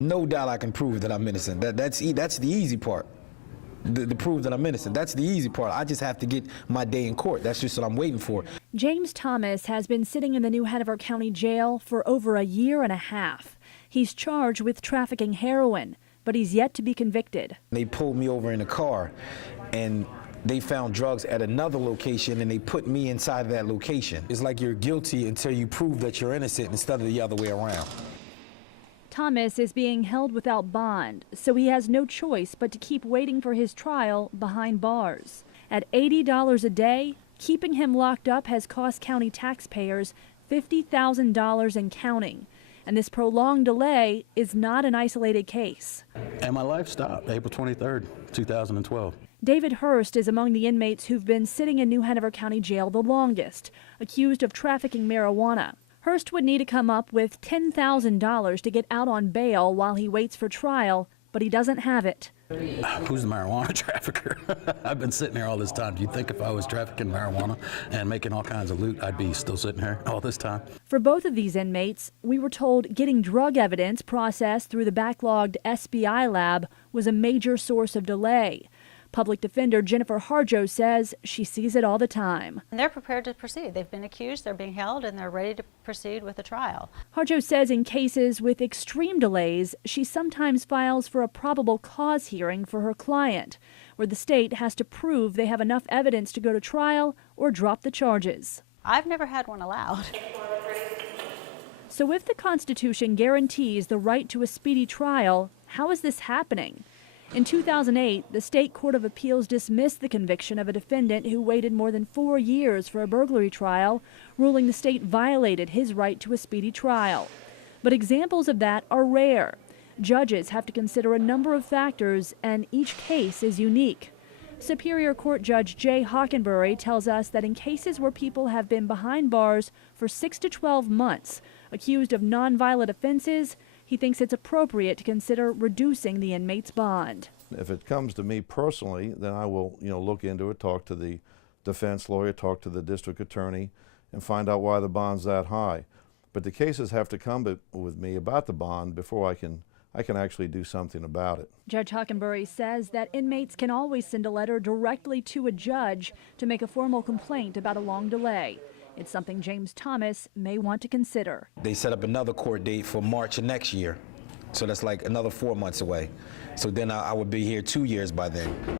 No doubt I can prove that I'm innocent. That's the easy part. The prove that I'm innocent. That's the easy part. I just have to get my day in court. That's just what I'm waiting for. James Thomas has been sitting in the New Hanover County Jail for over a year and a half. He's charged with trafficking heroin, but he's yet to be convicted. They pulled me over in a car, and they found drugs at another location, and they put me inside of that location. It's like you're guilty until you prove that you're innocent instead of the other way around. Thomas is being held without bond, so he has no choice but to keep waiting for his trial behind bars. At $80 a day, keeping him locked up has cost county taxpayers $50,000 and counting. And this prolonged delay is not an isolated case. And my life stopped April 23rd, 2012. David Hurst is among the inmates who've been sitting in New Hanover County Jail the longest, accused of trafficking marijuana. Hurst would need to come up with $10,000 to get out on bail while he waits for trial, but he doesn't have it. Who's the marijuana trafficker? I've been sitting here all this time. Do you think if I was trafficking marijuana and making all kinds of loot, I'd be still sitting here all this time? For both of these inmates, we were told getting drug evidence processed through the backlogged SBI lab was a major source of delay. Public Defender Jennifer Harjo says she sees it all the time. And they're prepared to proceed. They've been accused, they're being held, and they're ready to proceed with the trial. Harjo says in cases with extreme delays, she sometimes files for a probable cause hearing for her client, where the state has to prove they have enough evidence to go to trial or drop the charges. I've never had one allowed. So if the Constitution guarantees the right to a speedy trial, how is this happening? In 2008, the State Court of Appeals dismissed the conviction of a defendant who waited more than 4 years for a burglary trial, ruling the state violated his right to a speedy trial. But examples of that are rare. Judges have to consider a number of factors, and each case is unique. Superior Court Judge Jay Hockenberry tells us that in cases where people have been behind bars for 6 to 12 months, accused of nonviolent offenses, he thinks it's appropriate to consider reducing the inmate's bond. If it comes to me personally, then I will, look into it, talk to the defense lawyer, talk to the district attorney, and find out why the bond's that high. But the cases have to come with me about the bond before I can actually do something about it. Judge Hockenberry says that inmates can always send a letter directly to a judge to make a formal complaint about a long delay. It's something James Thomas may want to consider. They set up another court date for March of next year. So that's like another 4 months away. So then I would be here 2 years by then.